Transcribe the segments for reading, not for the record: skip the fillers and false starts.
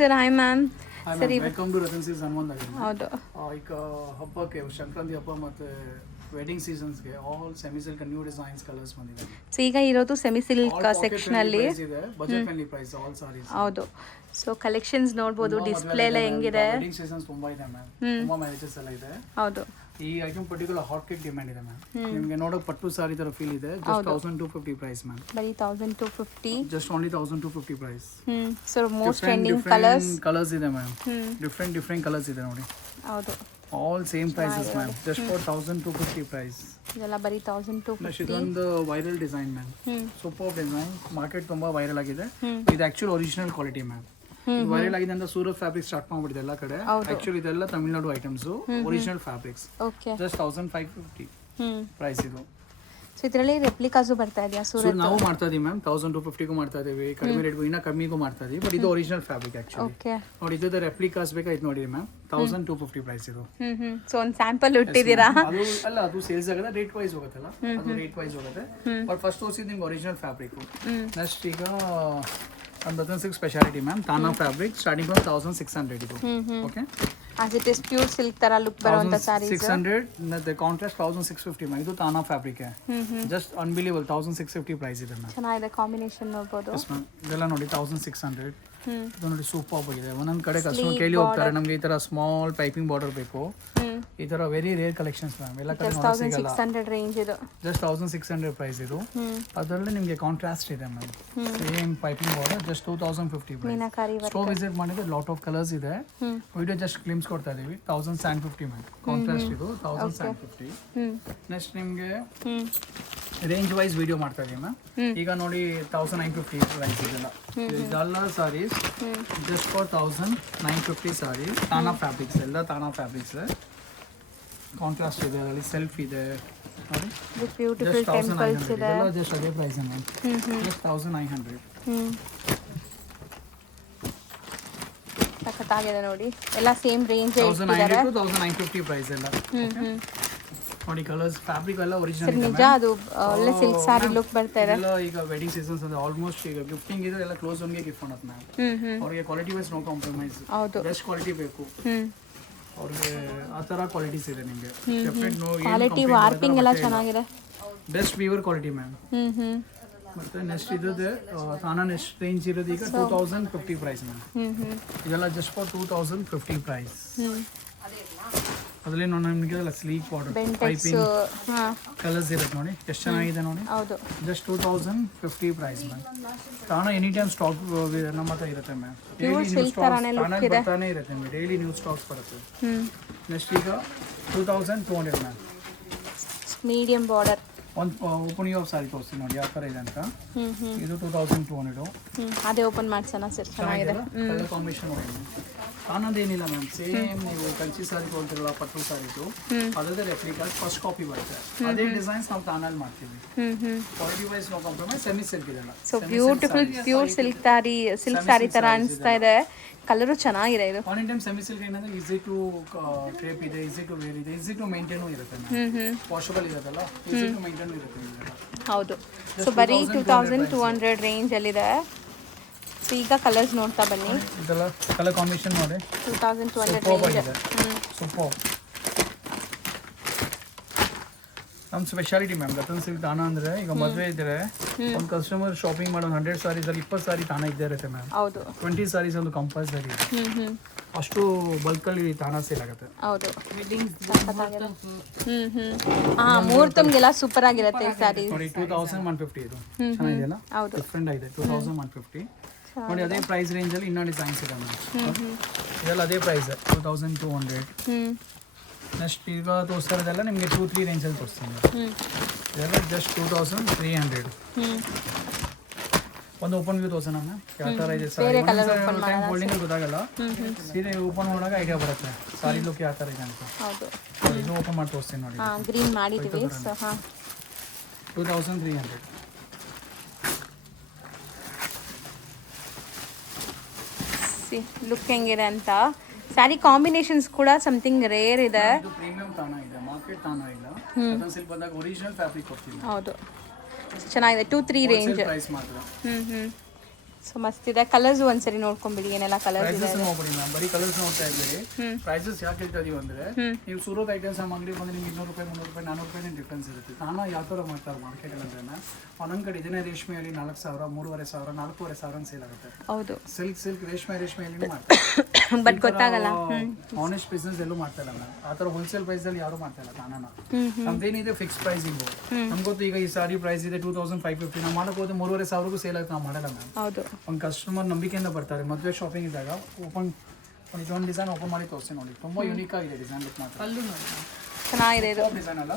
Sir. Hi ma'am. Hi ಸರಿ, ma'am, welcome to Ratan ಸೀಸ್ ಹನುಮಂತ. ಹೌದು. ಈಗ ಹಬ್ಬಕ್ಕೆ ಸಂಕ್ರಾಂತಿ ಹಬ್ಬ ಮತ್ತು ವೆಡ್ಡಿಂಗ್ ಸೀಸನ್ಸ್ಗೆ all semi silk new designs colours ಬಂದಿದೆ. ಸೊ ಈಗ ಇರೋದು ಸೆಮಿ ಸಿಲ್ಕ್ ಸೆಕ್ಷನಲ್ಲಿ ಇದೆ, budget friendly price all saris. ಹೌದು. ಸೊ ಕಲೆಕ್ಷನ್ಸ್ ನೋಡ್ಬೋದು, ಡಿಸ್ಪ್ಲೇ ಎಲ್ಲ ಹೆಂಗಿದೆ. ವೆಡ್ಡಿಂಗ್ ಸೀಸನ್ಸ್ ತುಂಬಾ ಇದೆ ಮ್ಯಾಮ್, ತುಂಬಾ ಮ್ಯಾರೇಜಸ್ ಎಲ್ಲ ಇದೆ. ಹೌದು. ಈ item particular hot cake demand ಇದೆ ಮ್ಯಾಮ್. ನಿಮಗೆ ನೋಡೋಕೆ ಪಟ್ಟು ಸಾರಿ ತರ ಫೀಲ್ ಇದೆ. Just 1250 price ma'am. ಬರೀ 1250. Just only 1250 price. So most trending colours ಇದೆ ಮ್ಯಾಮ್. ಡಿಫ್ರೆಂಟ್ ಕಲರ್ಸ್ ಇದೆ ನೋಡಿ. ಹೌದು. All same prices ma'am. Just for 1250 price. ಇದೆಲ್ಲ ಬರೀ 1250. ಇದೊಂದು viral design ma'am. Super design, market ತುಂಬಾ ವೈರಲ್ ಆಗಿದೆ. ಇದು actually original quality ma'am. Viral ಆಗಿದೆ ಅಂತ ಸೂರತ್ ಫ್ಯಾಬ್ರಿಕ್ ಸ್ಟಾರ್ಟ್ ಮಾಡ್ಬಿಟ್ಟಿದೆ ಎಲ್ಲ ಕಡೆ. ಆಕ್ಚುಲಿ ಇದೆಲ್ಲ Tamil Nadu items, original fabrics. Just 1550 price ಇದು. ಸೊ ಇದರಲ್ಲಿ ರೆಪ್ಲಿಕಾಸು ಬರ್ತಾ ಇದೆಯಾ ಸೂರತ್? ನಾವು ಮಾಡ್ತಾ ಇದೀವಿ ಮ್ಯಾಮ್. 1250 ಮಾಡ್ತಾ ಇದೀವಿ, ಕಡಿಮೆ ರೇಟ್ ಇನ್ನ ಕಮ್ಮಿಗೂ ಮಾಡ್ತಾ ಇದೀವಿ. ಬಟ್ ಇದು ಒರಿಜಿನಲ್ ಫ್ಯಾಬ್ರಿಕ್ ಆಕ್ಚುಲಿ. ಓಕೆ. ನೋಡಿ, ಇದು ರೆಪ್ಲಿಕಾಸ್ ಬೇಕಾಯ್ತು ನೋಡಿ ಮ್ಯಾಮ್. 1250 ಪ್ರೈಸ್ ಇದು. ಸೊ ಒಂದು ಸ್ಯಾಂಪಲ್ ಇಟ್ಟಿದ್ದೀರಾ? ಅದು ಅಲ್ಲ, ಅದು ಸೇಲ್ಸ್ ಆಗುತ್ತೆ, ರೇಟ್ ವೈಸ್ ಹೋಗುತ್ತಲ್ಲ, ಅದು ರೇಟ್ ವೈಸ್ ಹೋಗುತ್ತೆ. ಬಟ್ ಫಸ್ಟ್ ತೋರಿಸಿದ್ ನಿಮ್ಗೆ ಒರಿಜಿನಲ್ ಫ್ಯಾಬ್ರಿಕ್. ನೆಕ್ಸ್ಟ್ ಈಗ Ratan silk speciality ma'am. Tana fabric starting from 1600 ಇದು. Okay, as it is pure silk ತರ ಲುಕ್ ಬರುವಂತ ಸಾರೀಸ್. 600 contrast 1650 ma'am. ಇದು Tana fabric. Just unbelievable 1650 price ಇದೆ ಮ್ಯಾಮ್. ಚೆನ್ನಾಗಿದೆ, ಕಾಂಬಿನೇಷನ್ ನೋಡಬಹುದು. ಇದೆಲ್ಲ ನೋಡಿ 1600. ಇದು ನೋಡಿ ಸೂಪರ್ ಆಗಿದೆ. ಒಂದೊಂದ್ ಕಡೆ ಕಸ್ಟಮರ್ ಕೇಳಿ ಹೋಗ್ತಾರೆ, ನಮ್ಗೆ ಈ ತರ ಸ್ಮಾಲ್ ಪೈಪಿಂಗ್ ಬಾರ್ಡರ್ ಬೇಕು. ಈ ತರ ವೆರಿ ರೇರ್ ಕಲೆಕ್ಷನ್ಸ್ ಮ್ಯಾಮ್. ಎಲ್ಲ ಕಡೆ ಸಿಗಲ್ಲ. 1600 ರೇಂಜ್ ಇದು. ಜಸ್ಟ್ 1600 ಪ್ರೈಸ್ ಇದು. ಅದರಲ್ಲಿ ನಿಮಗೆ ಕಾಂಟ್ರಾಸ್ಟ್ ಇದೆ ma'am. Same piping border. Just 2050 price. Store visit ಮಾಡಿದ್ರೆ ಲಾಟ್ ಆಫ್ ಕಲರ್ಸ್ ಇದೆ. ವಿಡಿಯೋ ಜಸ್ಟ್ ಕ್ಲಿಮ್ಸ್ ಕೊಡ್ತಾ ಇದೀವಿ. 1750 ಮ್ಯಾಮ್. ಕಾಂಟ್ರಾಸ್ಟ್ ಇದು 1750. ನೆಕ್ಸ್ಟ್ ನಿಮಗೆ ರೇಂಜ್ ವೈಸ್ ವಿಡಿಯೋ ಮಾಡ್ತಾ ಇದೀವಿ ಮ್ಯಾಮ್. ಈಗ ನೋಡಿ 1950 ಪ್ರೈಸ್ ಇದೆಲ್ಲ. ಇದೆಲ್ಲ saris just for 1950 saris. Tana fabrics, ಎಲ್ಲ ತಾನಾ ಫ್ಯಾಬ್ರಿಕ್ಸ್. ಕಾಂಟ್ರಾಸ್ಟ್ ಇದೆ, ಅದರಲ್ಲಿ ಸೆಲ್ಫ್ ಇದೆ ನೋಡಿ. ಬ್ಯೂಟಿಫುಲ್ ಟೆಂಪಲ್ಸ್ ಇದೆ. ಎಲ್ಲ ಜಸ್ಟ್ ಅದೇ ಪ್ರೈಸ್ ಮ್ಯಾಮ್. ಜಸ್ಟ್ 1900. ಸಖತ್ತಾಗಿದೆ ನೋಡಿ. ಎಲ್ಲ ಸೇಮ್ ರೇಂಜ್ 1900 to 1950 ಪ್ರೈಸ್ ಎಲ್ಲ. ನೋಡಿ ಕಲರ್ಸ್, ಫ್ಯಾಬ್ರಿಕ್ ಎಲ್ಲ ಒರಿಜಿನಲ್ ಇದೆ. ನಿಜ, ಅದು ಒಳ್ಳೆ ಸಿಲ್ಕ್ ಸಾರಿ ಲುಕ್ ಬರ್ತಾ ಇದೆ. ಎಲ್ಲ ಈಗ ವೆಡ್ಡಿಂಗ್ ಸೀಸನ್ಸ್ ಅಂದ್ರೆ ಆಲ್ಮೋಸ್ಟ್ ಈಗ ಗಿಫ್ಟಿಂಗ್ ಇದೆ, ಎಲ್ಲ ಕ್ಲೋಸ್ ಒನ್ಗೆ ಗಿಫ್ಟ್ ಮಾಡೋದು ಮ್ಯಾಮ್. ಅವ್ರಿಗೆ quality wise no compromise. Best quality ಬೇಕು ಅವ್ರಿಗೆ. ಆ ಥರ ಕ್ವಾಲಿಟೀಸ್ ಇದೆ ನಿಮಗೆ. ಕ್ವಾಲಿಟಿ ವಾರ್ಪಿಂಗ್ ಎಲ್ಲ ಚೆನ್ನಾಗಿದೆ. Best Weaver quality ma'am. ಮತ್ತೆ ನೆಕ್ಸ್ಟ್ ಇದ್ದದೆ ತಾನಾ ನೆಕ್ಸ್ಟ್ ರೇಂಜ್ ಇರೋದು ಈಗ 2050 ಪ್ರೈಸ್ ಮ್ಯಾಮ್. ಇದೆಲ್ಲ ಜಸ್ಟ್ ಫಾರ್ 2050 ಪ್ರೈಸ್. ಅದರಲ್ಲಿ ನೋಡಿ ನಿಮಗೆ ಸ್ಲೀಕ್ ಬಾರ್ಡರ್ ಪೈಪಿಂಗ್ ಕಲರ್ಸ್ ಇರುತ್ತೆ ನೋಡಿ, ಎಷ್ಟು ಚೆನ್ನಾಗಿದೆ ನೋಡಿ. Just 2050 price ma'am. Tana any time stock ನಮ್ಮ ಹತ್ರ ಇರುತ್ತೆ ಮ್ಯಾಮ್. ಡೈಲಿ ನ್ಯೂ ಸ್ಟಾಕ್ಸ್ ಬರ್ತಾನೆ ಇರುತ್ತೆ ಮ್ಯಾಮ್. ಡೈಲಿ ನ್ಯೂ ಸ್ಟಾಕ್ಸ್ ಬರುತ್ತೆ. ನೆಕ್ಸ್ಟ್ ಈಗ 2200 ಮ್ಯಾಮ್. Medium border. ಒಂದು ಓಪನಿಂಗ್ ಆಫ್ ಸಾರಿ ತೋರಿಸ್ತೀನಿ ನೋಡಿ ಯಾವ ಥರ ಇದೆ ಅಂತ. ಇದು 2200. ಅದೇ ಓಪನ್ ಮಾಡ್ಸೋಣ ಸರ್, ಚೆನ್ನಾಗಿದೆ. ಕಲರ್ ಕಾಂಬಿನೇಷನ್ ಅನ್ನೋದೇನಿಲ್ಲ ಮ್ಯಾಮ್. ಸೇಮ್ ನೀವು ಕಂಚಿ ಸಾರಿ ತೊಗೊಳ್ತಿರಲ್ಲ, ಪಟ್ಟು ಸಾರೀಸು, ಅದರದೇ ರೆಪ್ಲಿಕಾಸ್ ಫಸ್ಟ್ ಕಾಪಿ ಬರುತ್ತೆ. ಅದೇ ಡಿಸೈನ್ಸ್ ನಾವು ತಾನಲ್ಲಿ ಮಾಡ್ತೀವಿ. Quality wise no compromise. Semi silk ಇದೆಲ್ಲ. So beautiful pure silk sari ತರ ಅನಿಸ್ತಾ ಇದೆ. ಕಲರು ಚೆನ್ನಾಗಿದೆ ಇದು. ಒನ್ ಟೈಮ್ ಸೆಮಿ ಸಿಲ್ಕ್ ಏನಂದ್ರೆ ಈಸಿ ಟು ಕ್ರೇಪ್ ಇದೆ, ಈಸಿ ಟು ವೇರ್ ಇದೆ, ಈಸಿ ಟು ಮೇಂಟೈನು ಇರುತ್ತೆ ಮ್ಯಾಮ್. ವಾಷಬಲ್ ಇರುತ್ತಲ್ಲ, ಈಸಿ ಟು ಮೇಂಟೈನು ಇರುತ್ತೆ. ಹೌದು. ಸೊ ಬರೀ 2200 ರೇಂಜ್ ಅಲ್ಲಿದೆ. ಸೊ ಈಗ ಕಲರ್ಸ್ ನೋಡ್ತಾ ಬನ್ನಿ. ಇದೆಲ್ಲ ಕಲರ್ ಕಾಂಬಿನೇಷನ್ ನೋಡಿ. 2200 ರೇಂಜ್. ಸೂಪರ್. ನಮ್ಮ ಸ್ಪೆಷಾಲಿಟಿ ಮ್ಯಾಮ್ ರತನ್ ಸಿಲ್ಕ್ ತಾನಾ ಅಂದ್ರೆ ಈಗ ಮದುವೆ ಇದ್ರೆ ಒಂದು ಕಸ್ಟಮರ್ ಶಾಪಿಂಗ್ ಮಾಡೋ 100 ಸಾರೀಸ್ ಅಲ್ಲಿ 20 ಸಾರಿ ತಾನಾ ಇದ್ದೇ ಇರುತ್ತೆ ಮ್ಯಾಮ್. ಹೌದು. 20 ಸಾರೀಸ್ ಒಂದು ಕಂಪಲ್ಸರಿ. ಅಷ್ಟು ಬಲ್ಕ್ ಅಲ್ಲಿ ತಾನಾ ಸೇಲ್ ಆಗುತ್ತೆ. ಹೌದು. ಮುಹೂರ್ತಂಗೆಲ್ಲ ಸೂಪರ್ ಆಗಿರುತ್ತೆ ಈ ಸಾರಿ. ನೋಡಿ 2150 ಇದು ಚೆನ್ನಾಗಿದೆಯಲ್ಲ. ಹೌದು. ಡಿಫ್ರೆಂಟ್ ಆಗಿದೆ. 2150 ನೋಡಿ. ಅದೇ ಪ್ರೈಸ್ ರೇಂಜ್ ಅಲ್ಲಿ ಇನ್ನೂ ಡಿಸೈನ್ಸ್ ಇದೆ ಮ್ಯಾಮ್. ಇದೆಲ್ಲ ಅದೇ ಪ್ರೈಸ್ 2200. ನೆಕ್ಸ್ಟ್ ಈಗ ತೋರಿಸ್ತಾ ಇರೋದೆಲ್ಲ ನಿಮಗೆ 2-3 ರೇಂಜಲ್ಲಿ ತೋರಿಸ್ತೀನಿ. ಇದೆಲ್ಲ ಜಸ್ಟ್ 2300. ಒಂದು ಓಪನ್ ವ್ಯೂ ತೋರಿಸೋಣ ಮ್ಯಾಮ್ ಯಾವ ಥರ ಇದೆ ಸಾರಿ. ಟೈಮ್ ಹೋಲ್ಡಿಂಗ್ ಗೊತ್ತಾಗಲ್ಲ, ಸೀರೆ ಓಪನ್ ಮಾಡಿದಾಗ ಐಡಿಯಾ ಬರುತ್ತೆ ಸಾರಿ ಲುಕ್ ಯಾವ ಥರ ಇದೆ ಅಂತ. ಇದು ಓಪನ್ ಮಾಡಿ ತೋರಿಸ್ತೀನಿ ನೋಡಿ. ಗ್ರೀನ್ ಮಾಡಿದ್ದೀವಿ. 2300. ಲುಕ್ ಹೆಂಗಿದೆ ಅಂತ. ಸ್ಯಾರಿ ಕಾಂಬಿನೇಷನ್ಸ್ ಕೂಡ ಸಮಥಿಂಗ್ ರೇರ್ ಇದೆ. ಇದು ಪ್ರೀಮಿಯಂ ತಾನಾ ಇದೆ, ಮಾರ್ಕೆಟ್ ತಾನಾ ಇಲ್ಲ. ರತನ್ ಸಿಲ್ಕ್ ಬಂದಾಗ ಒರಿಜಿನಲ್ ಫ್ಯಾಬ್ರಿಕ್ ಕೊಡ್ತೀವಿ. ಹೌದು, ಚೆನ್ನಾಗಿದೆ. 2-3 ರೇಂಜ್ ಪ್ರೈಸ್ ಮಾತ್ರ. ಸೊ ಮಸ್ತ್ ಇದೆ. ಕಲರ್ಸ್ ಒಂದ್ಸರಿ ನೋಡ್ಕೊಂಬಿಡಿ ಏನೆಲ್ಲ ಕಲರ್ಸ್ ಇದೆ. ಪ್ರೈಸಸ್ ನೋಡ್ಬಿಡಿ ಮ್ಯಾಮ್, ಬರೀ ಕಲರ್ಸ್ ನೋಡ್ತಾ ಇದ್ದೀರಿ. ಪ್ರೈಸಸ್ ಯಾಕೆ ಹೇಳ್ತಾ ಇದೀವಿ ಅಂದ್ರೆ ನೀವು ಸೂರತ್ ಐಟಮ್ಸ್ ನಮ್ಮ ಅಂಗಡಿ ಬಂದ್ರೆ ನಿಮ್ಗೆ 200 ರೂಪಾಯಿ 300 ರೂಪಾಯಿ 400 ರೂಪಾಯಿ ಡಿಫ್ರೆನ್ಸ್ ಇರುತ್ತೆ. ನಾನು ಯಾವ ಥರ ಮಾಡ್ತಾರೆ ಮಾರ್ಕೆಟ್ ಅಂದ್ರೆ ಒಂದೊಂದು ಕಡೆ ಇದನ್ನೇ ರೇಷ್ಮೆಯಲ್ಲಿ 4,000 3,500 4,500 ಸೇಲ್ ಆಗುತ್ತೆ. ಹೌದು, ಸಿಲ್ಕ್ ರೇಷ್ಮೆಯಲ್ಲಿ ಮಾಡ್ತಾರೆ. ಬಟ್ ಗೊತ್ತಾಗಲ್ಲ. ಆನೆಸ್ಟ್ ಬಿಸ್ನೆಸ್ ಎಲ್ಲೂ ಮಾಡ್ತಾ ಇಲ್ಲ ಮ್ಯಾಮ್. ಆ ಥರ ಹೋಲ್ಸೇಲ್ ಪ್ರೈಸ್ ಅಲ್ಲಿ ಯಾರು ಮಾಡ್ತಾ ಇಲ್ಲ. ತಾನ ನಮ್ದೇನಿದೆ ಫಿಕ್ಸ್ ಪ್ರೈಸಿಂಗು. ನಮ್ಗೆ ಗೊತ್ತು ಈಗ ಈ ಸಾರಿ ಪ್ರೈಸ್ ಇದೆ 2,550. ನಾವು ಮಾಡಕ್ ಹೋದ್ರೆ 3,500 ಸೇಲ್ ಆಗುತ್ತೆ. ನಾವು ಮಾಡಲ್ಲ ಮ್ಯಾಮ್. ಹೌದು, ಒಂದು ಕಸ್ಟಮರ್ ನಂಬಿಕೆಯಿಂದ ಬರ್ತಾರೆ. ಮದುವೆ ಶಾಪಿಂಗ್ ಇದ್ದಾಗ ಇದೊಂದು ಡಿಸೈನ್ ಓಪನ್ ಮಾಡಿ ತೋರಿಸಿ ನೋಡಿ. ತುಂಬಾ ಯುನೀಕ್ ಆಗಿದೆ ಡಿಸೈನ್. ಲುಕ್ ಮಾತ್ರ ಚೆನ್ನಾಗಿದೆ ಇದು ಡಿಸೈನ್ ಅಲ್ಲ,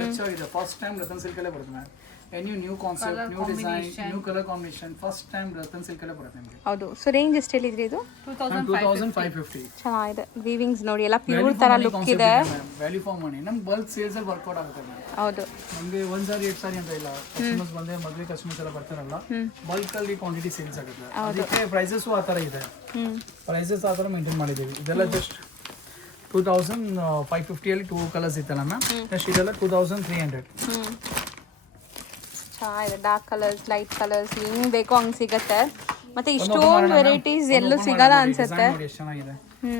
ರಿಚ್ ಆಗಿದೆ. ಫಸ್ಟ್ ಟೈಮ್ ರತನ್ ಸಿಲ್ಕ್ ಅಲ್ಲೇ ಬರುತ್ತೆ ma'am. New concept, new design, new colour combination. First time Ratan silk ಅಲ್ಲೇ ಬರುತ್ತೆ ನಿಮಗೆ. ಹೌದು. ಸೊ ರೇಂಜ್ ಎಷ್ಟು ಹೇಳಿದ್ರಿ ಇದು? 2,550. ಚೆನ್ನಾಗಿದೆ. ವೀವಿಂಗ್ಸ್ ನೋಡಿ, ಎಲ್ಲ ಪ್ಯೂರ್ ತರ ಲುಕ್ ಇದೆ. Value for money. ನಮ್ಗೆ ಬಲ್ಕ್ ಸೇಲ್ಸ್ ಅಲ್ಲಿ ವರ್ಕೌಟ್ ಆಗುತ್ತೆ ಮ್ಯಾಮ್. ಹೌದು, ನಮಗೆ 1 ಸಾರಿ 2 ಸಾರಿ ಅಂತ ಇಲ್ಲ. ಕಸ್ಟಮರ್ಸ್ ಬಂದ್ರೆ ಮದುವೆ ಕಸ್ಟಮರ್ಸ್ ಎಲ್ಲ ಬರ್ತಾರಲ್ಲ, ಬಲ್ಕ್ ಅಲ್ಲಿ ಕ್ವಾಂಟಿಟಿ ಸೇಲ್ಸ್ ಆಗುತ್ತೆ. ಅದಕ್ಕೆ ಪ್ರೈಸಸ್ ಆ ಥರ ಇದೆ. ಪ್ರೈಸಸ್ ಆ ಥರ ಮೇಂಟೈನ್ ಮಾಡಿದ್ದೀವಿ. ಇದೆಲ್ಲ ಜಸ್ಟ್ 2,550 ಅಲ್ಲಿ 2 ಕಲರ್ಸ್ ಇತ್ತಲ್ಲ ಮ್ಯಾಮ್. ನೆಕ್ಸ್ಟ್ ಇದೆಲ್ಲ 2,300. ಚೆನ್ನಾಗಿದೆ. ಡಾರ್ಕ್ ಕಲರ್ಸ್, ಲೈಟ್ ಕಲರ್ಸ್, ಹೆಂಗ್ ಬೇಕೋ ಹಂಗ್ ಸಿಗತ್ತೆ. ಮತ್ತೆ ಇಷ್ಟೊಂದು ವೆರೈಟೀಸ್ ಎಲ್ಲೂ ಸಿಗಲ್ಲ ಅನ್ಸುತ್ತೆ. ಚೆನ್ನಾಗಿದೆ.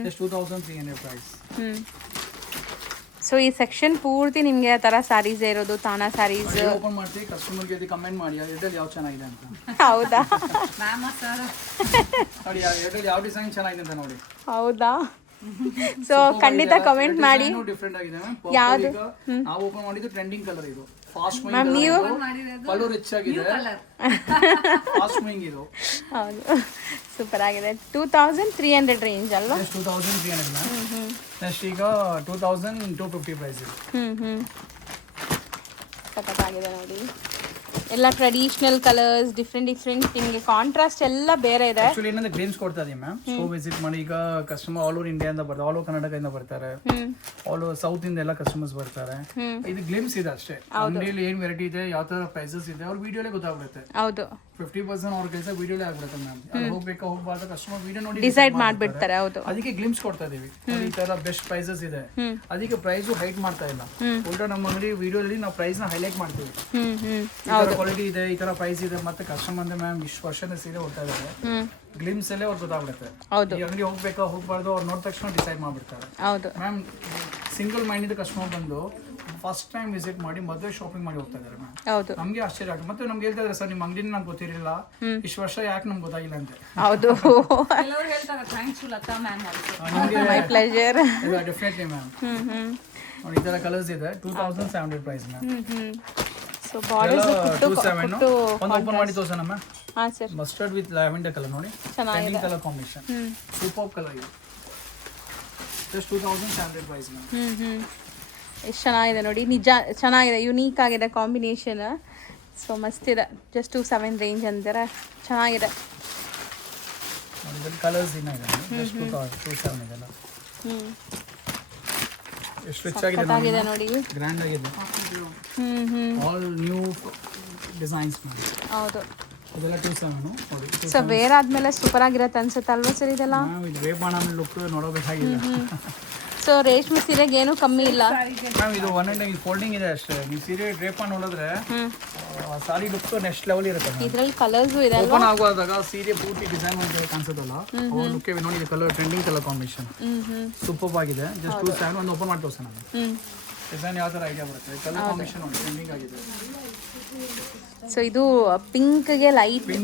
Just 2,300 price. ಸೊ ಈ ಸೆಕ್ಷನ್ ಪೂರ್ತಿ ನಿಮಗೆ ಆ ಥರ ಸ್ಯಾರೀಸ್ ಇರೋದು, ತಾನಾ ಸ್ಯಾರೀಸ್. ಓಪನ್ ಮಾಡ್ತೀವಿ, ಕಸ್ಟಮರ್ಗೆ ಕಮೆಂಟ್ ಮಾಡಿ ಇದರಲ್ಲಿ ಯಾವ ಚೆನ್ನಾಗಿದೆ ಅಂತ. ಹೌದಾ? ನೋಡಿ ಇದರಲ್ಲಿ ಯಾವ ಡಿಸೈನ್ ಚೆನ್ನಾಗಿದೆ ಅಂತ ನೋಡಿ. ಹೌದಾ? ಸೊ ಖಂಡಿತ ಕಮೆಂಟ್ ಮಾಡಿ. ಡಿಫರೆಂಟ್ ಆಗಿದೆ ಯಾವುದು? ನಾವು ಓಪನ್ ಮಾಡಿದ್ದು ಟ್ರೆಂಡಿಂಗ್ ಕಲರ್ ಇದು. ಫಾಸ್ಟ್ ಮ್ಯಾಮ್ ನೀವು ಕಲರ್ ರಿಚ್ ಆಗಿದೆ. ಫಾಸ್ಟ್ ಮೂವಿಂಗ್ ಇದು. ಹೌದು, ಸೂಪರ್ ಆಗಿದೆ. 2,300 ರೇಂಜ್ ಅಲ್ವಾ? 2,300 ಮ್ಯಾಮ್. ನೆಕ್ಸ್ಟ್ ಈಗ 2,250 ಪ್ರೈಸ್ ಇದೆ. ಸಖತ್ತಾಗಿದೆ ನೋಡಿ. ಎಲ್ಲ ಟ್ರೆಡಿಷನಲ್ ಕಲರ್ಸ್, ಡಿಫ್ರೆಂಟ್ ನಿಮಗೆ ಕಾಂಟ್ರಾಸ್ಟ್ ಎಲ್ಲ ಬೇರೆ ಇದೆ. ಆಕ್ಚುಲಿ ಏನಂದ್ರೆ ಗ್ಲೇಮ್ಸ್ ಕೊಡ್ತಾ ಇದೀವಿ ಮ್ಯಾಮ್. ಸೊ ವಿಸಿಟ್ ಮಾಡಿ. ಈಗ ಕಸ್ಟಮರ್ ಆಲ್ ಓವರ್ ಇಂಡಿಯಾ ಇಂದ ಬರ್ತಾರೆ, ಆಲ್ ಓವರ್ ಕರ್ನಾಟಕದಿಂದ ಬರ್ತಾರೆ, ಆಲ್ ಓವರ್ ಸೌತ್ ಇಂದ ಎಲ್ಲ ಕಸ್ಟಮರ್ಸ್ ಬರ್ತಾರೆ. ಇದು ಗ್ಲೇಮ್ಸ್ ಇದೆ ಅಷ್ಟೇ. ಅಂಗಡಿಯಲ್ಲಿ ಏನ್ ವೆರೈಟಿ ಇದೆ, ಯಾವ ತರ ಪ್ರೈಸಸ್ ಇದೆ ಅವ್ರ ವಿಡಿಯೋಲೇ ಗೊತ್ತಾಗ್ಬಿಡುತ್ತೆ. ಹೌದು, 50% ಅವ್ರ ಕೆಲಸ ವಿಡಿಯೋಲೇ ಆಗ್ಬಿಡುತ್ತೆ ಮ್ಯಾಮ್. ಅಲ್ಲಿ ಹೋಗ್ಬೇಕಾ ಹೋಗ್ಬಾರ್ದು ಕಸ್ಟಮರ್ ವಿಡಿಯೋ ನೋಡಿ ಡಿಸೈಡ್ ಮಾಡ್ಬಿಡ್ತಾರೆ. ಹೌದು, ಅದಕ್ಕೆ ಗ್ಲಿಮ್ಸ್ ಕೊಡ್ತಾ ಇದೀವಿ. ಈ ತರ ಬೆಸ್ಟ್ ಪ್ರೈಸಸ್ ಇದೆ. ಅದಕ್ಕೆ ಪ್ರೈಸ್ ಹೈಟ್ ಮಾಡ್ತಾ ಇಲ್ಲ. ಉಲ್ಟಾ ನಮ್ಮ ಅಂಗಡಿ ವಿಡಿಯೋದಲ್ಲಿ ನಾವು ಪ್ರೈಸ್ ನ ಹೈಲೈಟ್ ಮಾಡ್ತೀವಿ. ಕ್ವಾಲಿಟಿ ಇದೆ, ಈ ತರ ಪ್ರೈಸ್ ಇದೆ. ಮತ್ತೆ ಕಸ್ಟಮರ್ ಅಂದ್ರೆ ಮ್ಯಾಮ್ ಇಷ್ಟು ವರ್ಷದ ಸೀರೆ ಹೋಗ್ತಾ ಇದ್ದಾರೆ, ಗ್ಲಿಮ್ಸ್ ಅಲ್ಲೇ ಅವ್ರು ಗೊತ್ತಾಗ್ಬಿಡುತ್ತೆ. ಈ ಅಂಗಡಿ ಹೋಗ್ಬೇಕಾ ಹೋಗ್ಬಾರ್ದು ಅವ್ರು ನೋಡಿದ ತಕ್ಷಣ ಡಿಸೈಡ್ ಮಾಡ್ಬಿಡ್ತಾರೆ. ಹೌದು ಮ್ಯಾಮ್. ಸಿಂಗಲ್ ಮೈಂಡ್ ಇದ್ದ ಕಸ್ಟಮರ್ ಬಂದು ಫಸ್ಟ್ ಟೈಮ್ ವಿಸಿಟ್ ಮಾಡಿ ಮದುವೆ ಶಾಪಿಂಗ್ ಮಾಡಿ ಹೋಗ್ತಾ ಇದ್ದಾರೆ ಮ್ಯಾಮ್. ಹೌದು, ನಮ್ಗೆ ಆಶ್ಚರ್ಯ ಆಗುತ್ತೆ. ಮತ್ತೆ ನಮ್ಗೆ ಹೇಳ್ತಾ ಇದ್ದಾರೆ, ಸರ್ ನಿಮ್ಮ ಅಂಗಡಿನ ನಮ್ಗೆ ಗೊತ್ತಿರಲಿಲ್ಲ, ಇಷ್ಟು ವರ್ಷ ಯಾಕೆ ನಮ್ಗೆ ಗೊತ್ತಾಗಿಲ್ಲ ಅಂತ. ಹೌದು, ಮೈ ಪ್ಲೆಜರ್. Definitely ma'am. ಈ ತರ ಕಲರ್ಸ್ ಇದೆ. 2,700 ಪ್ರೈಸ್ ಮ್ಯಾಮ್. ಸೊ ಬಾರ್ಡರ್ಸ್ ಒಂದು ಓಪನ್ ಮಾಡಿ ತೋರ್ಸೋಣ ಮ್ಯಾಮ್. ಹಾಂ sir. Mustard with lavender colour ನೋಡಿ. Trending colour combination. Super colour ಇದು. Just 2,700 price ma'am. ಎಷ್ಟು ಚೆನ್ನಾಗಿದೆ ನೋಡಿ. ನಿಜ ಚೆನ್ನಾಗಿದೆ, ಯುನೀಕ್ ಆಗಿದೆ ಕಾಂಬಿನೇಷನ್. ಸೊ ಮಸ್ತ್ ಇದೆ. ಜಸ್ಟ್ 2,700 ರೇಂಜ್ ಅಂತಾರೆ. ಚೆನ್ನಾಗಿದೆ. ಕಲರ್ಸ್ ಇದೆ. ಜಸ್ಟ್ 2,700 ಇದೆಲ್ಲ. ಎಷ್ಟು ರಿಚ್ ಆಗಿದೆ ನೋಡಿ. ಗ್ರ್ಯಾಂಡ್ ಆಗಿದೆ. All new designs. ಹೌದು, ಇದೆಲ್ಲ 2,700 ನೋಡಿ. ಸೊ ವೇರ್ ಆದ್ಮೇಲೆ ಸೂಪರ್ ಆಗಿರತ್ತೆ ಅನ್ಸುತ್ತೆ ಅಲ್ವಾ ಸರ್ ಇದೆಲ್ಲ? ಇದು ವೇರ್ ಮಾಡೋ ಲುಕ್ ನೋಡಬೇಕಾಗಿಲ್ಲ. ಸೊ ರೇಷ್ಮೆ ಸೀರೆಗೆ ಏನು ಕಮ್ಮಿ ಇಲ್ಲ ಮ್ಯಾಮ್. ಇದು ಒನ್ ಅಂಡ್ ಫೋಲ್ಡಿಂಗ್ ಇದೆ ಅಷ್ಟೇ. ನೀವು ಸೀರೆ ಡ್ರೇಪ್ ಮಾಡಿ ನೋಡಿದ್ರೆ ಸಾರಿ ಲುಕ್ ನೆಕ್ಸ್ಟ್ ಲೆವೆಲ್ ಇರುತ್ತೆ. ಇದರಲ್ಲಿ ಕಲರ್ಸ್ ಇದೆ ಅಲ್ವಾ? ಓಪನ್ ಆಗುವಾಗ ಸೀರೆ ಪೂರ್ತಿ ಡಿಸೈನ್ ಮಾಡಿ ಕಾಣಿಸುತ್ತಲ್ಲ, ಲುಕ್ ನೋಡಿ. ಇದು colour trending colour combination super ಆಗಿದೆ. ಜಸ್ಟ್ 2,700. ಒಂದು ಓಪನ್ ಮಾಡಿ ತೋರಿಸೋಣ. ಡಿಸೈನ್ ಯಾವ ಥರ ಐಡಿಯಾ ಬರುತ್ತೆ. ಕಲರ್ ಕಾಂಬಿನೇಷನ್ ನೋಡಿ ಟ್ರೆಂಡಿಂಗ್ ಆಗಿದೆ. ಸೊ ಇದು ಪಿಂಕ್ಗೆ ಲೈಟ್ ಬೇಬಿ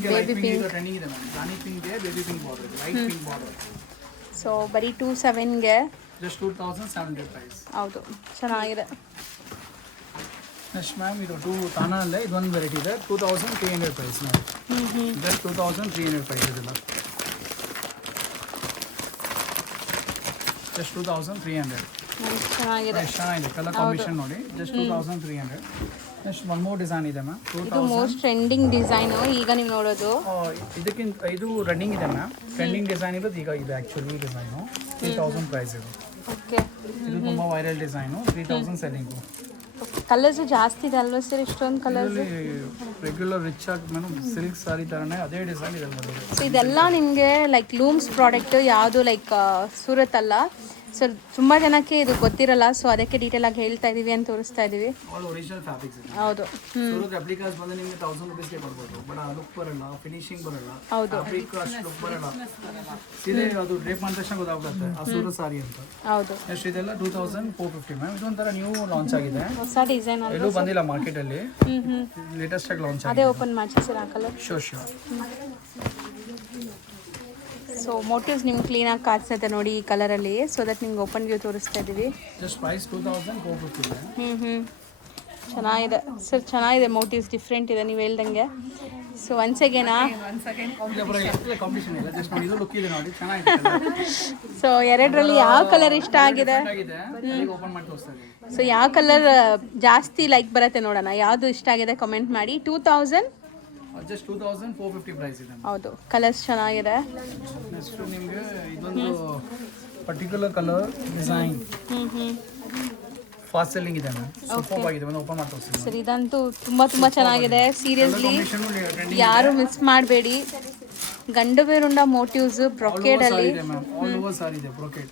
ಪಿಂಕ್ ಟ್ರೆಂಡಿಂಗ್ ಇದೆ ಮ್ಯಾಮ್. ರಾಣಿ ಪಿಂಕ್ಗೆ baby pink border, light pink border. So ಬರೀ 2,700ಗೆ ಜಸ್ಟ್ 2,700 ಪ್ರೈಸ್. ಹೌದು, ಚೆನ್ನಾಗಿದೆ. ನೆಕ್ಸ್ಟ್ ಮ್ಯಾಮ್ ಇದು ತಾನಲ್ಲೇ ಇದೊಂದು ವೆರೈಟಿ ಇದೆ. 2,300 ಪ್ರೈಸ್ ಮ್ಯಾಮ್. ಜಸ್ಟ್ 2,300 ಪ್ರೈಸ್ ಇದೆಲ್ಲ. ಜಸ್ಟ್ 2,300. ಚೆನ್ನಾಗಿದೆ. ಚೆನ್ನಾಗಿದೆ ಕಲರ್ ಕಾಂಬಿನೇಷನ್ ನೋಡಿ. Just 2,300. Next one more design ಇದೆ ಮ್ಯಾಮ್. ಇದು ಮೋಸ್ಟ್ ಟ್ರೆಂಡಿಂಗ್ ಡಿಸೈನು ಈಗ ನೀವು ನೋಡೋದು. ಇದಕ್ಕಿಂತ ಇದು ರನ್ನಿಂಗ್ ಇದೆ ಮ್ಯಾಮ್. ಟ್ರೆಂಡಿಂಗ್ ಡಿಸೈನ್ ಇರೋದು ಈಗ ಇದು ಆ್ಯಕ್ಚುಲಿ ಡಿಸೈನು 3,000 ಪ್ರೈಸ್ ಇದು. ಓಕೆ, ಇದು ತುಂಬ ವೈರಲ್ ಡಿಸೈನು. 3,000 ಸೆಲ್ಲಿಂಗು. ಕಲರ್ಸ್ ಜಾಸ್ತಿ ಇದೆ ಅಲ್ವಾ ಸರ್? ಇಷ್ಟೊಂದು ಕಲರ್ಸ್. ರೆಗ್ಯುಲರ್ ರಿಚ್ ಆಗಿ ಮೇಡಮ್ ಸಿಲ್ಕ್ ಸಾರಿ ಥರನೇ ಅದೇ ಡಿಸೈನ್ ಇದೆ. ಸೊ ಇದೆಲ್ಲ ನಿಮಗೆ ಲೈಕ್ ಲೂಮ್ಸ್ ಪ್ರಾಡಕ್ಟ್. ಯಾವುದು ಲೈಕ್ ಸೂರತ್ ಅಲ್ಲ, ಸೊ ತುಂಬ ಜನಕ್ಕೆ ಇದು ಗೊತ್ತಿರಲ್ಲ, ಸೊ ಅದಕ್ಕೆ ಡೀಟೇಲ್ ಆಗಿ ಹೇಳ್ತಾ ಇದೀವಿ ಅಂತ ತೋರಿಸ್ತಾ ಇದೀವಿ. ಆಲ್ ಒರಿಜಿನಲ್ ಫ್ಯಾಬ್ರಿಕ್ಸ್ ಇದೆ. ಹೌದು. ಸೂರತ್ ರೆಪ್ಲಿಕಾಸ್ ಬಂದು ನಿಮಗೆ 1000 ರೂಪೀಸ್ಗೆ ಕೊಡ್ಬೋದು, ಬಟ್ ಆ ಲುಕ್ ಬರಲ್ಲ, ಫಿನಿಶಿಂಗ್ ಬರಲ್ಲ, ಹೌದು. ಫ್ಯಾಬ್ರಿಕ್ ಅಷ್ಟು ಲುಕ್ ಬರಲ್ಲ. ಸೀರೆ ಅದು ಡ್ರೇಪ್ ಮಾಡಿದ ತಕ್ಷಣ ಗೊತ್ತಾಗುತ್ತೆ ಆ ಸೂರತ್ ಸಾರಿ ಅಂತ. ಹೌದು. ಎಷ್ಟು ಇದೆಲ್ಲ 2450 ಮ್ಯಾಮ್. ಇದೊಂಥರ ನ್ಯೂ ಲಾಂಚ್ ಆಗಿದೆ, ಹೊಸ ಡಿಸೈನ್ ಎಲ್ಲೂ ಬಂದಿಲ್ಲ ಮಾರ್ಕೆಟಲ್ಲಿ, ಲೇಟೆಸ್ಟ್ ಆಗಿ ಲಾಂಚ್ ಅದೇ ಆಗಿದೆ. ಓಪನ್ ಮಾಡಿಸಿ ಸರ್ ಆ colour. Sure sure. So motives ನಿಮ್ಗೆ ಕ್ಲೀನಾಗಿ ಕಾಣಿಸುತ್ತೆ ನೋಡಿ ಈ ಕಲರಲ್ಲಿ. ಸೊ ದಟ್ ನಿಮ್ಗೆ ಓಪನ್ ವ್ಯೂ ತೋರಿಸ್ತಾ ಇದ್ದೀವಿ. ಜಸ್ಟ್ ಪ್ರೈಸ್ 2450 ಇದೆ. ಚೆನ್ನಾಗಿದೆ ಸರ್, ಚೆನ್ನಾಗಿದೆ. ಮೋಟಿವ್ಸ್ ಡಿಫ್ರೆಂಟ್ ಇದೆ ನೀವು ಹೇಳ್ದಂಗೆ. ಸೊ ಒನ್ಸ್ ಅಗೇನಾ ಕಾಂಪಿಟೇಷನ್ ಇಲ್ಲ, ಜಸ್ಟ್ ನೋಡಿ ಇದು ಲುಕ್ ಇದೆ ನೋಡಿ, ಚೆನ್ನಾಗಿದೆ. ಸೊ ಎರಡರಲ್ಲಿ ಯಾವ ಕಲರ್ ಇಷ್ಟ ಆಗಿದೆ? ಓಪನ್ ಮಾಡಿ ತೋರಿಸ್ತಾ ಇದ್ದೀವಿ. ಸೊ ಯಾವ ಕಲರ್ ಜಾಸ್ತಿ ಲೈಕ್ ಬರುತ್ತೆ ನೋಡೋಣ, ಯಾವುದು ಇಷ್ಟ ಆಗಿದೆ ಕಮೆಂಟ್ ಮಾಡಿ. 2000 ಜಸ್ಟ್ 2450 ಪ್ರೈಸ್ ಇದೆ. ಹೌದು, ಕಲರ್ಸ್ ಚೆನ್ನಾಗಿದೆ. ನೆಕ್ಸ್ಟ್ ನಿಮಗೆ ಇದೊಂದು particular colour design fast selling ಇದೆ ಮ್ಯಾಮ್, ಸೂಪರ್ ಆಗಿದೆ. ಒಂದು ಓಪನ್ ಮಾಡಿ ತೋರಿಸ್ತೀನಿ ಸರ್ ಇದಂತೂ ತುಂಬ ಚೆನ್ನಾಗಿದೆ. ಸೀರಿಯಸ್ಲಿ ಯಾರು ಮಿಸ್ ಮಾಡಬೇಡಿ. ಗಂಡು ಬೇರುಂಡ ಮೋಟಿವ್ಸ್ ಬ್ರೊಕೇಡಲ್ಲಿ. ಆಲ್ ಓವರ್ ಸಾರಿ ಇದೆ ಬ್ರೊಕೇಡ್.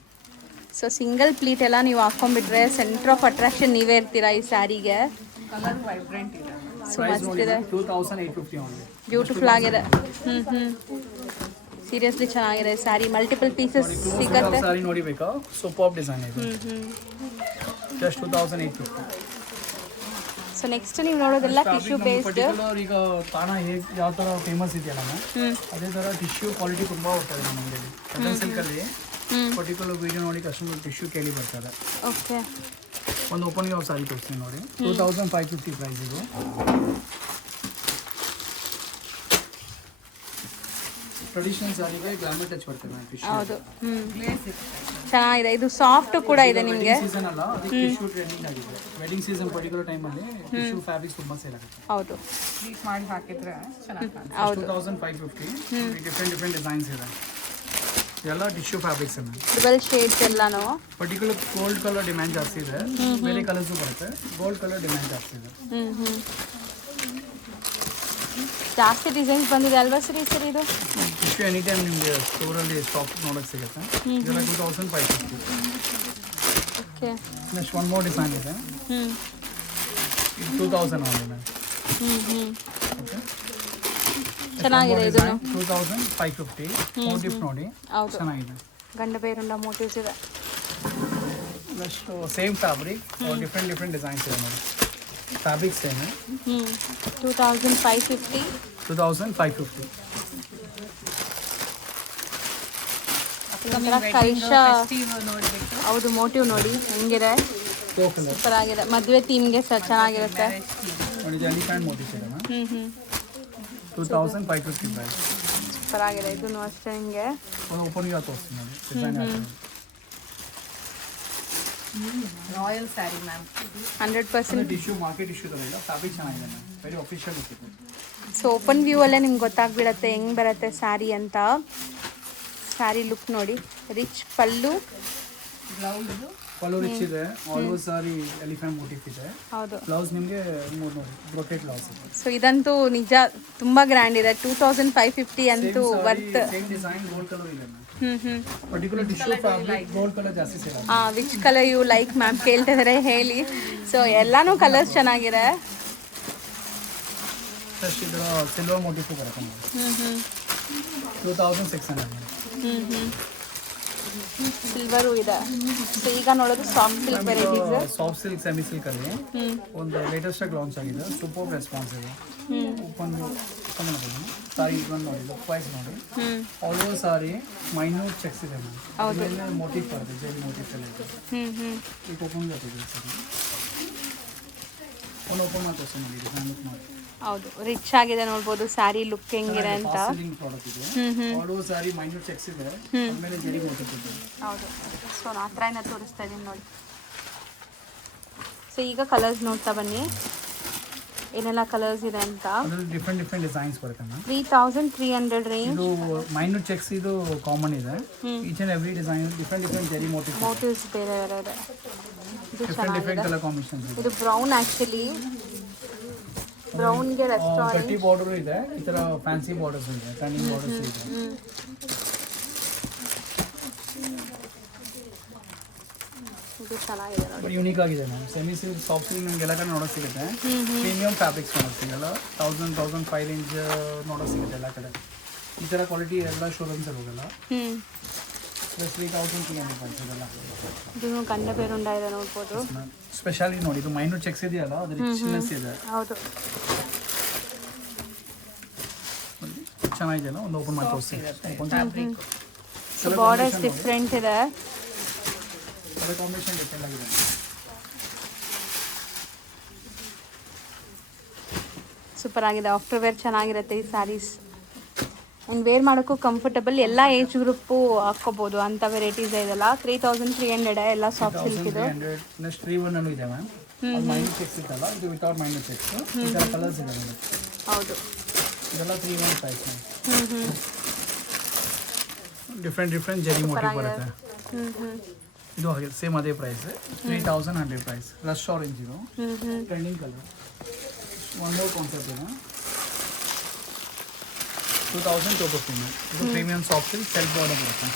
ಸೊ ಸಿಂಗಲ್ ಪ್ಲೀಟ್ ಎಲ್ಲ ನೀವು ಹಾಕೊಂಡ್ಬಿಟ್ರೆ ಸೆಂಟರ್ ಆಫ್ ಅಟ್ರಾಕ್ಷನ್ ನೀವೇ ಇರ್ತೀರಾ ಈ ಸ್ಯಾರಿಗೆ. ಕಲರ್ ವೈಬ್ರೆಂಟ್ ಇದೆ. ಸೊ ಮಸ್ತ್ ಇದೆ, 2850 ಓನ್ಲಿ. ಬ್ಯೂಟಿಫುಲ್ ಆಗಿದೆ. ಸೀರಿಯಸ್ಲಿ ಚೆನ್ನಾಗಿದೆ ಸ್ಯಾರಿ. ಮಲ್ಟಿಪಲ್ ಪೀಸಸ್ ಸಿಗುತ್ತೆ. ಸಾರಿ ನೋಡಿ ಬೇಕಾ, ಸೂಪರ್ ಡಿಸೈನ್ ಇದೆ. ಜಸ್ಟ್ 2850. ಸೊ ನೆಕ್ಸ್ಟ್ ನೀವು ನೋಡೋದೆಲ್ಲ ಟಿಶ್ಯೂ ಬೇಸ್ಡ್. ಪರ್ಟಿಕ್ಯುಲರ್ ಈಗ ತಾಣ ಹೇಗೆ ಯಾವ ಥರ ಫೇಮಸ್ ಇದೆಯಲ್ಲ ಮ್ಯಾಮ್, ಅದೇ ಥರ ಟಿಶ್ಯೂ ಕ್ವಾಲಿಟಿ ತುಂಬ ಹೋಗ್ತದೆ ನಮಗೆ. ಕಾಟನ್ ಸಿಲ್ಕಲ್ಲಿ ಪರ್ಟಿಕ್ಯುಲರ್ ವಿಡಿಯೋ ನೋಡಿ ಕಸ್ಟಮರ್ ಟಿಶ್ಯೂ ಕೇಳಿ ಬರ್ತಾರೆ. ಓಕೆ, ಒಂದು ಓಪನ್ಗೆ ಅವ್ರು ಸಾರಿ ತೋರಿಸ್ತೀನಿ ನೋಡಿ. 2550 ಪ್ರೈಸ್ ಇದು. ಟ್ರೆಡಿಷನಲ್ ಸಾರಿಗೆ ಗ್ಲಾಮರ್ ಟಚ್ ಬರ್ತದೆ ಮ್ಯಾಮ್ ಟಿಶ್ಯೂ. ಹೌದು. ಚೆನ್ನಾಗಿದೆ. ಇದು ಸಾಫ್ಟ್ ಕೂಡ ಇದೆ ನಿಮಗೆ. ಸೀಸನ್ ಅಲ್ಲ, ಅದಕ್ಕೆ ಟಿಶ್ಯೂ ಟ್ರೆಂಡಿಂಗ್ ಆಗಿದೆ. ವೆಡ್ಡಿಂಗ್ ಸೀಸನ್ ಪರ್ಟಿಕ್ಯುಲರ್ ಟೈಮಲ್ಲಿ ಟಿಶ್ಯೂ ಫ್ಯಾಬ್ರಿಕ್ಸ್ ತುಂಬ ಸೇಲ್ ಆಗುತ್ತೆ. ಹೌದು, ಸ್ಲೀಟ್ ಮಾಡಿ ಹಾಕಿದ್ರೆ ಚೆನ್ನಾಗಿ ಕಾಣುತ್ತೆ. ಹೌದು. 2550. ಡಿಫ್ರೆಂಟ್ ಡಿಸೈನ್ಸ್ ಇದೆ. ಎಲ್ಲ tissue fabrics ma'am. Double shades ಎಲ್ಲಾನು. ಪರ್ಟಿಕ್ಯುಲರ್ ಗೋಲ್ಡ್ ಕಲರ್ ಡಿಮ್ಯಾಂಡ್ ಜಾಸ್ತಿ ಇದೆ, ಬೇರೆ ಕಲರ್ಸು ಬರುತ್ತೆ. ಗೋಲ್ಡ್ ಕಲರ್ ಡಿಮ್ಯಾಂಡ್ ಜಾಸ್ತಿ ಇದೆ. ಜಾಸ್ತಿ ಡಿಸೈನ್ಸ್ ಬಂದಿದೆ ಅಲ್ವಾ ಸರ್ ಈ ಸರಿ ಇದು? ಟಿಶ್ಯೂ ಎನಿ ಟೈಮ್ ನಿಮಗೆ ಸ್ಟೋರಲ್ಲಿ ಸ್ಟಾಕ್ ನೋಡೋಕ್ಕೆ ಸಿಗುತ್ತೆ. ಇದೆಲ್ಲ 2550. Okay, next one more design ಇದೆ. ಇದು 2000 ಓನ್ಲಿ ಮ್ಯಾಮ್. ಓಕೆ, ಚೆನ್ನಾಗಿದೆ ಇದು. 2550. ಮೋಟಿವ್ ನೋಡಿ, ಹೌದು, ಚೆನ್ನಾಗಿದೆ. ಗಂಡ ಬೇರುಂಡ ಮೋಟಿವ್ಸ್ ಇದೆ. Next same fabric, different designs ಇದೆ ನೋಡಿ. Fabric same. 2550. 2550. ಕೈಶಾ. ನೋಡಬೇಕು. ಹೌದು, ಮೋಟಿವ್ ನೋಡಿ ಹೆಂಗಿದೆ, ಸೂಪರ್ ಆಗಿದೆ. ಮದುವೆ ಥೀಮ್ಗೆ ಸರ್ ಚೆನ್ನಾಗಿರುತ್ತೆ. ನೋಡಿ ಎಲಿಫೆಂಟ್ ಮೋಟಿವ್ ಇದೆ ಮ್ಯಾಮ್. 2550 ಪ್ರೈಸ್. ಸೂಪರ್ ಆಗಿದೆ ಇದನ್ನು ಅಷ್ಟೇ. ನಿಮಗೆ ಒಂದು ಓಪನ್ಗೆ ತೋರಿಸ್ತೀನಿ ನೋಡಿ design. Royal sari ma'am. 100% tissue market tissue ಥರ ಇಲ್ಲ, ಫ್ಯಾಬ್ರಿಕ್ ಚೆನ್ನಾಗಿದೆ ಮ್ಯಾಮ್, ವೆರಿ ಅಫಿಷಿಯಲ್ ಇದೆ. ಸೊ ಓಪನ್ ವ್ಯೂ ಅಲ್ಲೇ ನಿಮ್ಗೆ ಗೊತ್ತಾಗ್ಬಿಡತ್ತೆ ಹೆಂಗೆ ಬರುತ್ತೆ ಸ್ಯಾರಿ ಅಂತ. ಸ್ಯಾರಿ ಲುಕ್ ನೋಡಿ, ರಿಚ್ ಪಲ್ಲು. ಪಲ್ಲು ರಿಚ್ ಇದೆ. ಆಲ್ ಓವರ್ ಸಾರಿ ಎಲಿಫೆಂಟ್ ಮೋಟಿವ್ ಇದೆ. ಹೌದು. ಬ್ಲೌಸ್ ನಿಮಗೆ ನೋಡಿ ಬ್ರೊಕೆಟ್ ಬ್ಲೌಸ್ ಇದೆ. ಸೊ ಇದಂತೂ ನಿಜ ತುಂಬ ಗ್ರ್ಯಾಂಡ್ ಇದೆ. 2550 ಅಂತೂ worth. Same design gold colour ಇದೆ ma'am. Particular tissue fabric gold colour ಜಾಸ್ತಿ ಸೇಲ್ ಆಗುತ್ತೆ. Which colour you like ma'am ಕೇಳ್ತಾ ಇದ್ದಾರೆ ಹೇಳಿ. ಸೊ ಎಲ್ಲಾನು ಕಲರ್ಸ್ ಚೆನ್ನಾಗಿದೆ. ಫಸ್ಟ್ ಇದರ ಸಿಲ್ವರ್ ಮೋಟಿವ್ ಬರುತ್ತೆ ಮ್ಯಾಮ್. 2600. ಸಿಲ್ವರು ಇದೆ. ಸೊ ಈಗ ನೋಡೋದು soft silk varieties. Soft silk semi silk ಅಲ್ಲಿ ಒಂದು ಲೇಟೆಸ್ಟ್ ಆಗಿ ಲಾಂಚ್ ಆಗಿದೆ. ಸೂಪರ್ ರೆಸ್ಪಾನ್ಸ್ ಇದೆ. ಓಪನ್ ಸಾರಿ ಇದನ್ನು ನೋಡಿ, ಲುಕ್ ವೈಸ್ ನೋಡಿ. All over sari minute cheques ಇದೆ ಮ್ಯಾಮ್. ಮೋಟಿವ್ ಬರುತ್ತೆ, ಜೆಲ್ ಮೋಟಿವ್ ಎಲ್ಲ ಇದೆ. ಈಗ ಓಪನ್ ಬರ್ತಿದೆ ಸರಿ. ಒಂದು ಓಪನ್ ಮಾಡಿ ತೋರಿಸಿ ನೋಡಿ, ಡಿಸೈನ್ ಲುಕ್ ಮಾಡಿ. ಹೌದು, ರಿಚ್ ಆಗಿದೆ ನೋಡ್ಬೋದು ಸ್ಯಾರಿ ಲುಕ್ ಹೆಂಗಿದೆ ಅಂತ. ಪ್ರಾಡಕ್ಟ್ ಇದೆ. All over sari minute cheques ಇದೆ, ಆಮೇಲೆ ಜೆಲ್ ಮೋಟಿವ್ ಇದೆ. ಹೌದು. ಸೊ ನಾನು ಆ ಥರ ತೋರಿಸ್ತಾ ಇದ್ದೀನಿ ನೋಡಿ. ಸೊ ಈಗ ಕಲರ್ಸ್ ನೋಡ್ತಾ ಬನ್ನಿ ಏನೆಲ್ಲ ಕಲರ್ಸ್ ಇದೆ ಅಂತ. ಡಿಫ್ರೆಂಟ್ ಡಿಸೈನ್ಸ್ ಬರುತ್ತೆ ಮ್ಯಾಮ್. 3300 ರೇಂಜ್. ಇದು ಮೈನ್ಯೂಟ್ ಚೆಕ್ಸ್ ಇದು ಕಾಮನ್ ಇದೆ. Each and every design different Jerry motives ಬೇರೆ ಬೇರೆ ಇದೆ. ಇದು ಡಿಫ್ರೆಂಟ್ ಕಲರ್ ಕಾಂಬಿನೇಷನ್ ಇದೆ. ಇದು ಬ್ರೌನ್ ಆ್ಯಕ್ಚುಲಿ. ಬ್ರೌನ್ಗೆ ರೆಸ್ಟೋರೆಂಟ್ ಗಟ್ಟಿ ಬಾರ್ಡರ್ ಇದೆ, ಈ ಥರ ಫ್ಯಾನ್ಸಿ ಬಾರ್ಡರ್ಸ್ ಇದೆ, ಟರ್ನಿಂಗ್ ಬಾರ್ಡರ್ಸ್ ಇದೆ. ಇದು ಚೆನ್ನಾಗಿದೆ ನೋಡಿ. ಯೂನಿಕ್ ಆಗಿದೆ ma'am. Semi silk soft silk ನಿಮ್ಗೆ ಎಲ್ಲ ಕಡೆ ನೋಡೋಕೆ ಸಿಗುತ್ತೆ. ಪ್ರೀಮಿಯಂ ಫ್ಯಾಬ್ರಿಕ್ಸ್ ನೋಡೋಕೆ ಸಿಗಲ್ಲ. 1000-1005 ರೇಂಜ್ ನೋಡೋಕೆ ಸಿಗುತ್ತೆ ಎಲ್ಲ ಕಡೆ. ಈ ಥರ ಕ್ವಾಲಿಟಿ ಎಲ್ಲ ಶೋರೂಮ್ಸಲ್ಲಿ ಹೋಗಲ್ಲ. ಪ್ಲಸ್ 3300 ಪ್ರೈಸ್ ಇದೆಲ್ಲ. ಇದು ಗಂಡ ಬೇರುಂಡ ಇದೆ ನೋಡ್ಬೋದು. ಸ್ಪೆಷಾಲಿಟಿ ನೋಡಿ, ಇದು ಮೈನೂರ್ ಚೆಕ್ಸ್ ಇದೆಯಲ್ಲ, ಅದ್ರ ರಿಚ್ನೆಸ್ ಇದೆ. ಹೌದು, ಚೆನ್ನಾಗಿದೆಯಲ್ಲ. ಒಂದು ಓಪನ್ ಮಾಡಿ ತೋರಿಸ್ತೀನಿ. ಬಾರ್ಡರ್ಸ್ ಡಿಫ್ರೆಂಟ್ ಇದೆ. ಕಾಂಬಿನೇಷನ್ ಡಿಫ್ರೆಂಟ್ ಆಗಿದೆ. ಸೂಪರ್ ಆಗಿದೆ. ಆಫ್ಟರ್ ವೇರ್ ಚೆನ್ನಾಗಿರುತ್ತೆ ಈ ಸ್ಯಾರೀಸ್. ಆ್ಯಂಡ್ ವೇರ್ ಮಾಡೋಕ್ಕೂ ಕಂಫರ್ಟಬಲ್. ಎಲ್ಲ ಏಜ್ ಗ್ರೂಪು ಹಾಕ್ಕೋಬೋದು ಅಂಥ ವೆರೈಟೀಸ್ ಇದೆಲ್ಲ. 3300 ಎಲ್ಲ ಸಾಫ್ಟ್ ಸಿಲ್ಕ್ ಇದು. ನೆಕ್ಸ್ಟ್ 31 ಇದೆ ಮ್ಯಾಮ್. ಮೈನೂರ್ ಚೆಕ್ಸ್ ಇತ್ತಲ್ಲ, ಇದು ವಿತೌಟ್ ಮೈನೂರ್ ಚೆಕ್ಸ್. ಈ ಥರ ಕಲರ್ಸ್ ಇದೆ ನೋಡಿ. ಹೌದು, ಇದೆಲ್ಲ 31 price ma'am. Different zari motif ಬರುತ್ತೆ. ಇದು ಹಾಗೆ ಸೇಮ್ ಅದೇ ಪ್ರೈಸ್. 3100 ಪ್ರೈಸ್. ರಶ್ ಆರೆಂಜ್ ಇದು trending colour. One more concept ಇದೆ. 2250 ಮ್ಯಾಮ್. ಇದು premium soft silk self border ಬರುತ್ತೆ.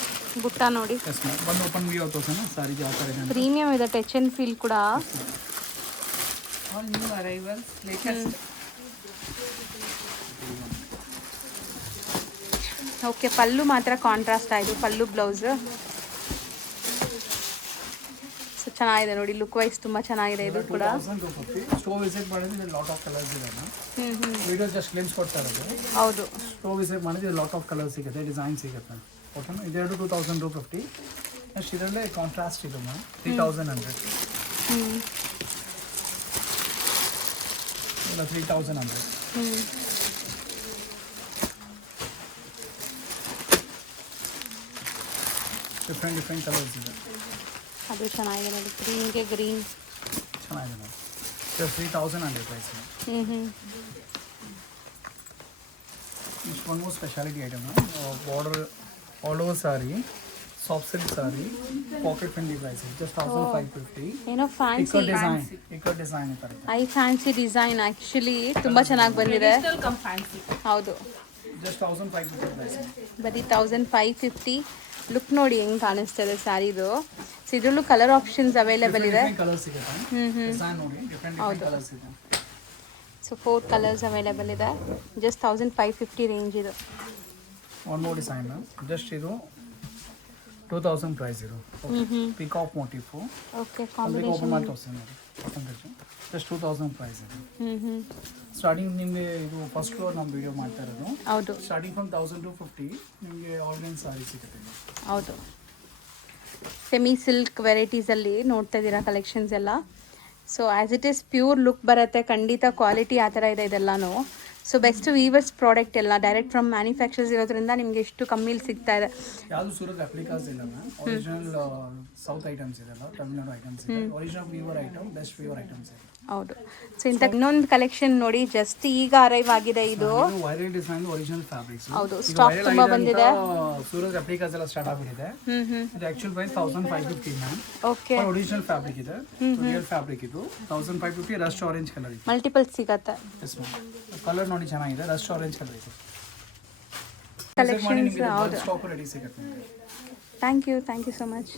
ಬುಟ್ಟ ನೋಡಿ. Yes ma'am. ಒಂದು ಓಪನ್ ವ್ಯೂ ತೋರಿಸೋಣ ಸಾರಿ ಯಾವ ಥರ ಇದೆ ಅಂತ. ಪ್ರೀಮಿಯಂ ಇದೆ, ಟಚ್ ಆ್ಯಂಡ್ ಫೀಲ್ ಕೂಡ. All new arrivals, latest. Okay, pallu ಮಾತ್ರ ಕಾಂಟ್ರಾಸ್ಟ್ ಆಯಿತು. ಪಲ್ಲು ಬ್ಲೌಸ್ ಸೊ ಚೆನ್ನಾಗಿದೆ ನೋಡಿ. ಲುಕ್ ವೈಸ್ ತುಂಬ ಚೆನ್ನಾಗಿದೆ ಇದು ಕೂಡ. 2250. ಸ್ಟೋರ್ ವಿಸಿಟ್ ಮಾಡಿದ್ರೆ ಲಾಟ್ ಆಫ್ ಕಲರ್ಸ್ ಇದೆ ಮ್ಯಾಮ್. ವಿಡಿಯೋ ಜಸ್ಟ್ ಗ್ಲಿಮ್ಸ್ ಕೊಡ್ತಾ ಇರೋದು. ಹೌದು, ಸ್ಟೋರ್ ವಿಸಿಟ್ ಮಾಡಿದ್ರೆ ಲಾಟ್ ಆಫ್ ಕಲರ್ ಸಿಗುತ್ತೆ, ಡಿಸೈನ್ ಸಿಗುತ್ತೆ. ಓಕೆನಾ? ಇದೆರಡು 2250. ನೆಕ್ಸ್ಟ್ ಇದರಲ್ಲೇ ಕಾಂಟ್ರಾಸ್ಟ್ ಇದೆ ಮ್ಯಾಮ್. 3100. ಇಲ್ಲ 3100. ಡಿಫ್ರೆಂಟ್ ಕಲರ್ಸ್ ಇದೆ. ಅದು ಚೆನ್ನಾಗಿದೆ ನೋಡಿ. ಗ್ರೀನ್ಗೆ ಗ್ರೀನ್ ಚೆನ್ನಾಗಿದೆ ಮ್ಯಾಮ್. 3100 ಪ್ರೈಸ್. ಒಂದು speciality item border all over sari, soft silk sari, pocket friendly price. Just 1550. ಏನೋ ಫ್ಯಾನ್ಸಿ ಡಿಸೈನ್ ಇರುತ್ತೆ. ಐ ಫ್ಯಾನ್ಸಿ ಡಿಸೈನ್ ಆ್ಯಕ್ಚುಲಿ ತುಂಬ ಚೆನ್ನಾಗಿ ಬಂದಿದೆ. ಹೌದು, ಜಸ್ಟ್ 1550 ಪ್ರೈಸ್. ಬರೀ 1550. ಲುಕ್ ನೋಡಿ ಹೆಂಗೆ ಕಾಣಿಸ್ತದೆ ಸ್ಯಾರಿದು. ಸೊ ಇದರಲ್ಲೂ ಕಲರ್ ಆಪ್ಷನ್ಸ್ ಅವೈಲೇಬಲ್ ಇದೆ. ಕಲರ್ಸ್ ಸಿಗುತ್ತೆ. ಡಿಸೈನ್ ನೋಡಿ, ಡಿಫ್ರೆಂಟ್ ಕಲರ್ಸ್ ಇದೆ. ಸೊ 4 ಕಲರ್ಸ್ ಅವೈಲೇಬಲ್ ಇದೆ. ಜಸ್ಟ್ 1550 ರೇಂಜ್ ಇದು. ಒನ್ ಮೋರ್ ಡಿಸೈನ್ ಜಸ್ಟ್ ಇದು 2000 ಪ್ರೈಸ್ ಇದು. Peacock motif. Okay, open combination. ಮಾಡಿ ತೋರಿಸ್ತೀನಿ ನೋಡಿ. ಜಸ್ಟ್ 2000 ಪ್ರೈಸ್ ಇದು. ಸ್ಟಾರ್ಟಿಂಗ್ ನಿಮಗೆ ಇದು ಫಸ್ಟ್ ಫ್ಲೋರ್ ನಮ್ಮ ವಿಡಿಯೋ ಮಾಡ್ತಾ ಇರೋದು. ಹೌದು, ಸ್ಟಾರ್ಟಿಂಗ್ ಫ್ರಮ್ 1250 ನಿಮಗೆ ಆನ್ಲೈನ್ ಸಾರಿ ಸಿಗುತ್ತೆ. ಹೌದು. ಸೆಮಿ ಸಿಲ್ಕ್ ವೆರೈಟೀಸಲ್ಲಿ ನೋಡ್ತಾ ಇದ್ದೀರಾ ಕಲೆಕ್ಷನ್ಸ್ ಎಲ್ಲ. So as it is pure look ಬರುತ್ತೆ ಖಂಡಿತ. ಕ್ವಾಲಿಟಿ ಆ ಥರ ಇದೆ ಇದೆಲ್ಲನೂ. ಸೊ ಬೆಸ್ಟ್ ವೀವರ್ಸ್ ಪ್ರಾಡಕ್ಟ್ ಎಲ್ಲ ಡೈರೆಕ್ಟ್ ಫ್ರಮ್ ಮ್ಯಾನುಫ್ಯಾಕ್ಚರ್ಸ್ ಇರೋದ್ರಿಂದ ನಿಮಗೆ ಎಷ್ಟು ಕಮ್ಮಿಲಿ ಸಿಗ್ತಾ ಇದೆ. ಯಾವುದು ಸೂರತ್ ರೆಪ್ಲಿಕಾಸ್ ಇಲ್ಲ ಮ್ಯಾಮ್. ಒರಿಜಿನಲ್ ಸೌತ್ ಐಟಮ್ಸ್ ಇದೆಲ್ಲ, ತಮಿಳ್ನಾಡು ಐಟಮ್ಸ್ ಇದೆ. Original Weaver item, best Weaver items ಇದೆ. ಹೌದು. ಸೊ ಇಂಥ ಇನ್ನೊಂದು ಕಲೆಕ್ಷನ್ ನೋಡಿ, ಜಸ್ಟ್ ಈಗ ಅರೈವ್ ಆಗಿದೆ ಇದು. Viral design original fabrics. ಹೌದು, ಸ್ಟಾಕ್ ತುಂಬಾ ಬಂದಿದೆ. ಸೂರತ್ ರೆಪ್ಲಿಕಾಸ್ ಎಲ್ಲ ಸ್ಟಾರ್ಟ್ ಆಗಿಬಿಟ್ಟಿದೆ. ಇದು actual price 1550 ma'am. Okay, original fabric ಇದೆ, ರಿಯಲ್ ಫ್ಯಾಬ್ರಿಕ್ ಇದು. 1550. ರಸ್ಟ್ ಆರೆಂಜ್ ಕಲರ್ ಇದೆ. ಮಲ್ಟಿಪಲ್ ಸಿಗತ್ತೆ. Yes ma'am. ಕಲರ್ ನೋಡಿ ಚೆನ್ನಾಗಿದೆ. ರಸ್ಟ್ ಆರೆಂಜ್ ಕಲರ್ ಇದೆ. ಕಲೆಕ್ಷನ್ಸ್. ಹೌದು, ಸ್ಟಾಕ್ ರೆಡಿ ಸಿಗುತ್ತೆ. Thank you so much.